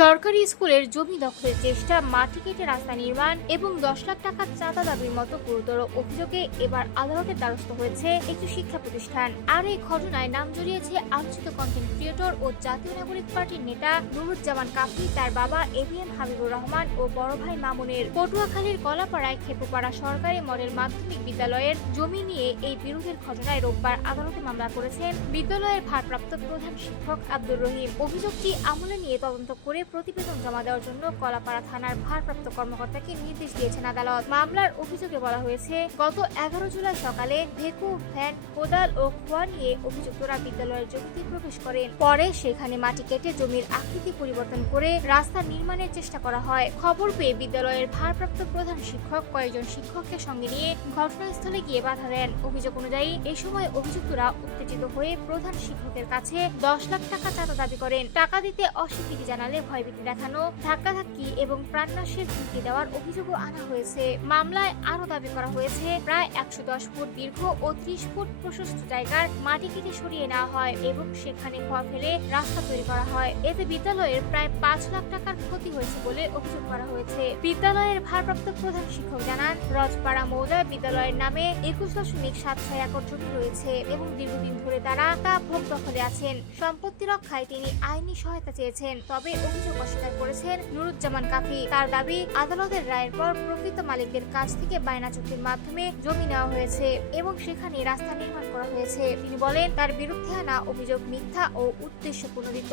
সরকারি স্কুলের জমি দখলের চেষ্টা, মাটি কেটে রাস্তা নির্মাণ এবং 10 লাখ টাকার চাঁদা দাবির মতো গুরুতর অভিযোগে এবার আদালতের দ্বারস্থ হয়েছে একটি শিক্ষা প্রতিষ্ঠান। আর এই ঘটনায় নাম জড়িয়েছে আলোচিত কন্টেন্ট ক্রিয়েটর ও জাতীয় নাগরিক পার্টির নেতা নুরুজ্জামান কাফি, তার বাবা এবিএম হাবিবুর রহমান ও বড় ভাই মামুনের। পটুয়াখালীর কলাপাড়ায় খেপুপাড়া সরকারি মডেল মাধ্যমিক বিদ্যালয়ের জমি নিয়ে এই বিরোধের ঘটনায় রোববার আদালতে মামলা করেছেন বিদ্যালয়ের ভারপ্রাপ্ত প্রধান শিক্ষক আব্দুর রহিম। অভিযোগটি আমলে নিয়ে তদন্ত করে প্রতিবেদন জমা দেওয়ার জন্য কলাপাড়া থানার ভারপ্রাপ্ত কর্মকর্তাকে নির্দেশ দিয়েছেন আদালত। মামলার অভিযোগে বলা হয়েছে, গত 11 জুলাই সকালে ভেকু, ভ্যান, কোদাল ও খোয়া নিয়ে অভিযুক্তরা বিদ্যালয়ের জমিতে প্রবেশ করেন। পরে সেখানে মাটি কেটে জমির আকৃতি পরিবর্তন করে রাস্তা নির্মাণের চেষ্টা করা হয়। খবর পেয়ে বিদ্যালয়ের ভারপ্রাপ্ত প্রধান শিক্ষক কয়েকজন শিক্ষককে সঙ্গে নিয়ে ঘটনাস্থলে গিয়ে বাধা দেন। অভিযোগ অনুযায়ী এই সময় অভিযুক্তরা উত্তেজিত হয়ে প্রধান শিক্ষকের কাছে 10 লাখ টাকা চাঁদা দাবি করেন। টাকা দিতে অস্বীকৃতি জানালে ভয়ভীতি দেখানো, ধাক্কাধাক্কি এবং প্রাণনাশের হুমকি দেওয়ার অভিযোগও আনা হয়েছে। মামলায় আরও দাবি করা হয়েছে, প্রায় 110 ফুট দীর্ঘ ও 30 ফুট প্রশস্ত জায়গার মাটি কেটে সরিয়ে নেওয়া হয় এবং সেখানে খোয়া ফেলে রাস্তা তৈরি করা হয়। এতে বিদ্যালয়ের প্রায় 5 লাখ টাকার ক্ষতি হয়েছে বলে অভিযোগ করা হয়েছে। বিদ্যালয়ের ভারপ্রাপ্ত প্রধান শিক্ষক জানান, রজপাড়া মৌজায় বিদ্যালয়ের নামে 21.76 একর জমি রয়েছে এবং দীর্ঘদিন ধরে তারা তা ভোগ দখলে আছেন। সম্পত্তি রক্ষায় তিনি আইনি সহায়তা চেয়েছেন, তবে অভিযোগ অস্বীকার করেছেন নুরুজ্জামান কাফি। তার দাবি, আদালতের রায়ের পর প্রকৃত মালিকদের কাছ থেকে বায়না চুক্তির মাধ্যমে জমি নেওয়া হয়েছে এবং সেখানে রাস্তা নির্মাণ করা হয়েছে। তিনি বলেন, তার বিরুদ্ধে আনা অভিযোগ মিথ্যা ও উদ্দেশ্যপ্রণোদিত।